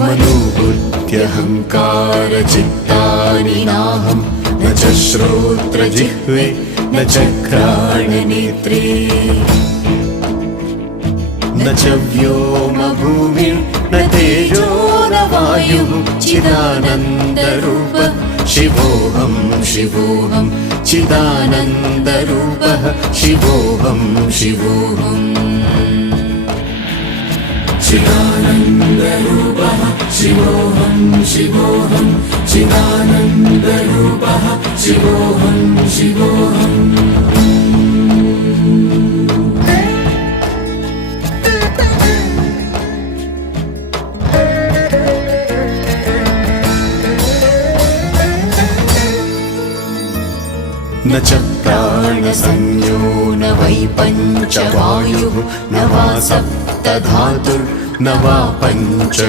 मनोबुद्ध्यहङ्कारचित्तानि नाहं न च श्रोत्रजिह्वे न च घ्राणनेत्रे न च व्योमभूमिर्न तेजो न वायुः चिदानन्दरूपः शिवोऽहं शिवोऽहं चिदानन्दरूपः शिवोऽहं शिवोऽहम् चिदानन्दरूपः शिवोऽहं शिवोऽहं चिदानन्दरूपः शिवोऽहं शिवोऽहम् न च प्राणसंज्ञो न वै पञ्चवायुः न वा सप्तधातुर्न वा पञ्चको